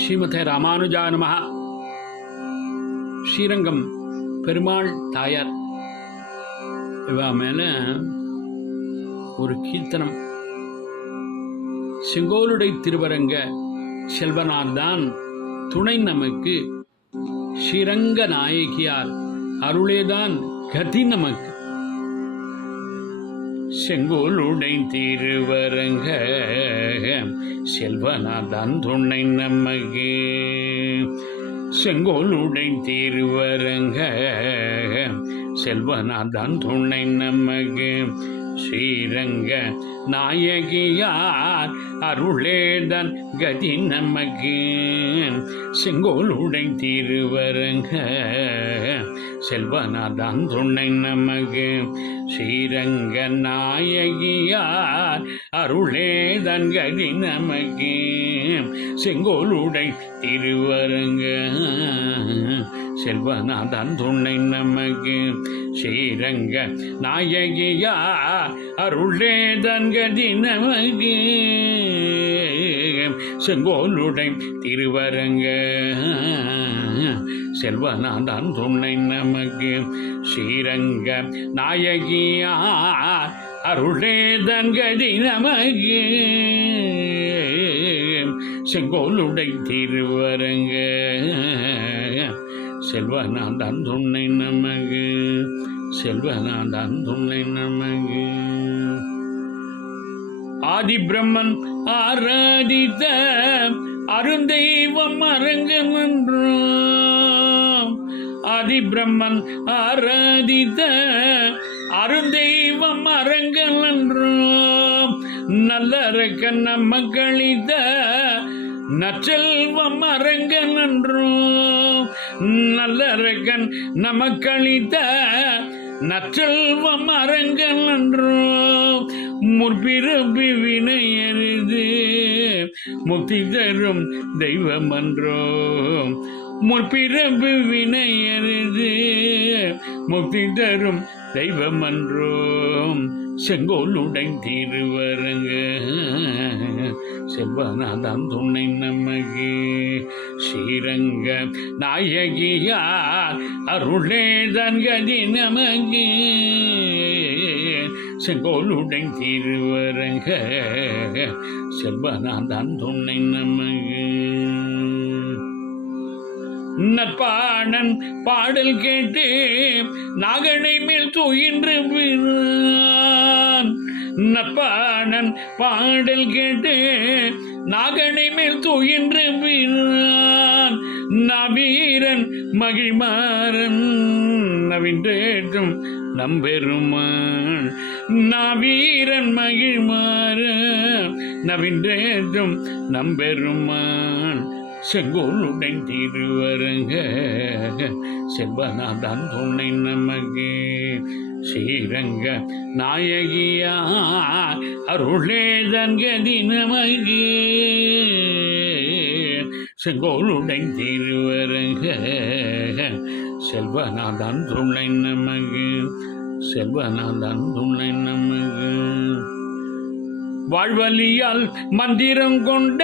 ஸ்ரீமதே ராமானுஜாய நமஹ. ஸ்ரீரங்கம் பெருமாள் தாயார் இவா மேல ஒரு கீர்த்தனம். செங்கோலுடை திருவரங்க செல்வனார்தான் துணை நமக்கு, ஸ்ரீரங்க நாயகியார் அருளேதான் கதி நமக்கு. செங்கோலுடை திருவரங்க செல்வனார்தான் துணை நமக்கு. செங்கோலுடை திருவரங்க செல்வனார்தான் துணை நமக்கு. ஸ்ரீரங்க நாயகியார் அருளேதான் கதி நமக்கு. செங்கோலுடை திருவரங்க செல்வனார்தான் துணை நமக்கு. ஸ்ரீரங்க நாயகியார் அருளேதான் கதி நமக்கு. செங்கோலுடை திருவரங்க செல்வனார்தான் துணை நமக்கு. ஸ்ரீரங்க நாயகியார் அருளேதான் கதி நமக்கு. செங்கோலுடை திருவரங்க செல்வனார்தான் துணை நமக்கு. ஸ்ரீரங்க நாயகியார் அருளேதான் கதி நமக்கு. செங்கோலுடை திருவரங்க செல்வனார்தான் துணை நமக்கு. செல்வனார்தான் துணை நமக்கு. ஆதி பிரம்மன் ஆராதித்த அருந்தெய்வம் அரங்கன் என்றோம். ஆதி பிரம்மன் ஆராதித்த அருந்தெய்வம் அரங்கன் என்றோம். நல்லரக்கன் நமக்களித்த நற்செல்வம் அரங்கன் என்றோம். நல்லரக்கன் நமக்களித்த நற்செல்வம் அரங்கன் என்றோம். முற்பிறப்பு வினையறிது முக்தி தரும் தெய்வம் என்றோம். முற்பிறப்பு வினையறிது முக்தி தரும் தெய்வம் என்றோம். செங்கோலுடை திருவரங்க செல்வனார்தான் துணை நமக்கு. ஸ்ரீரங்க நாயகியார் அருளேதான் கதி நமக்கு. செங்கோலுடை திருவரங்க செல்வனார்தான் துணை நமக்கு. நற்பாணன் பாடல் கேட்டு நாகனை மேல் துயின்று பிறான். நற்பாணன் பாடல் கேட்டு நாகனை மேல் துயின்று பிறான். நவீரன் மகிழ்மாறன் நவின்றேற்றும் நம்பெருமான். நவீரன் மகிழ்மாறன் நவின்றேற்றும் நம்பெருமான். செங்கோலுடை திருவரங்க செல்வனார்தான் துணை நமக்கு. ஸ்ரீரங்க நாயகியார் அருளேதான் கதி நமக்கு. செங்கோலுடை திருவரங்க செல்வனார்தான் துணை நமக்கு. செல்வனார்தான் துணை நமக்கு. வாழ்வழியால் மந்திரம் கொண்ட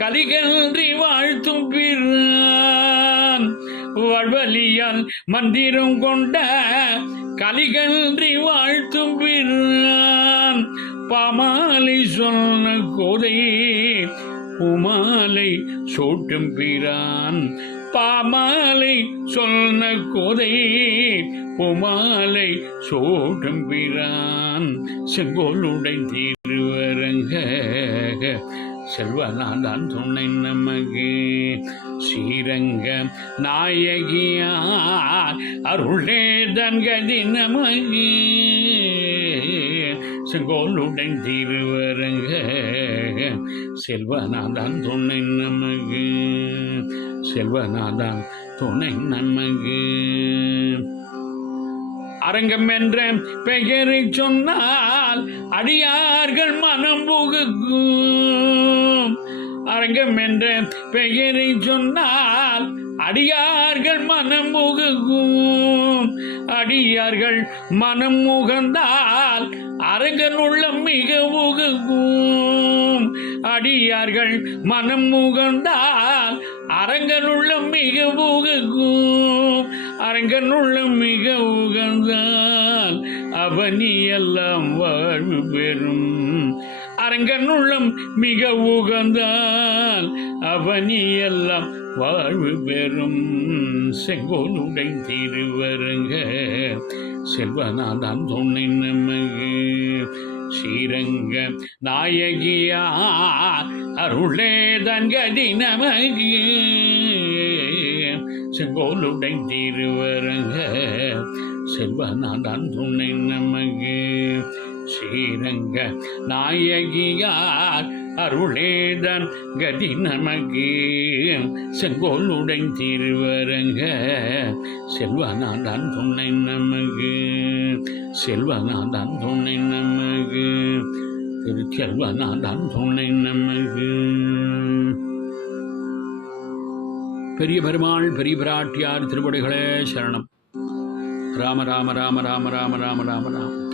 கலிகன்றி வாழ்த்தும் பிறான். வாழ்வழியால் மந்திரம் கொண்ட கலிகன்றி வாழ்த்தும் பிறான். பாமாலை சொன்ன கோதை பூமாலை சூட்டும் பிறான். பாமாலை சொன்ன கோதை பூமாலை சூட்டும் பிறான். செங்கோலுடை திருவரங்க செல்வனார்தான் துணை நமக்கு. ஸ்ரீரங்க நாயகியார் அருளேதான் கதி நமக்கு. செங்கோலுடை திருவரங்க செல்வனார்தான் துணை நமக்கு. செல்வனார்தான் துணை நமக்கு. அரங்கம் என்ற பெயரை சொன்னால் அடியார்கள் மனம் புகுக்கும். அரங்கம் என்ற பெயரை சொன்னால் அடியார்கள் மனம் புகுக்கும். அடியார்கள் மனம் முகந்தால் அரங்கன் உள்ளம் மிக உகக்கும். அடியார்கள் மனம் முகந்தால் அரங்கனுள்ளம் மிக உகக்கும் அரங்கனுள்ளம் மிக உகந்தால் அவனி எல்லாம் வாழ்வு பெறும் அரங்கனுள்ளம் மிக உகந்தால் அவனி எல்லாம் வாழ்வு பெறும் செங்கோலுடை திருவரங்க செல்வனாதான் துணை நமக்கு ஸ்ரீரங்க நாயகியார் அருளே தன்கதி நமக்கு செங்கோலுடை திருவரங்க செல்வனாதான் துணை நமக்கு ஸ்ரீரங்க நாயகியார் அருளேதான் கதி நமக்கு செங்கோலுடை திருவரங்க செல்வனாதான் துணை நமக்கு செல்வனாதான் துணை நமக்கு திருச்செல்வனாதான் துணை நமக்கு. பெரிய பெருமாள் பெரிய பிராட்டியார் திருவடிகளே சரணம். ராம ராம ராம ராம ராம ராம ராம ராம.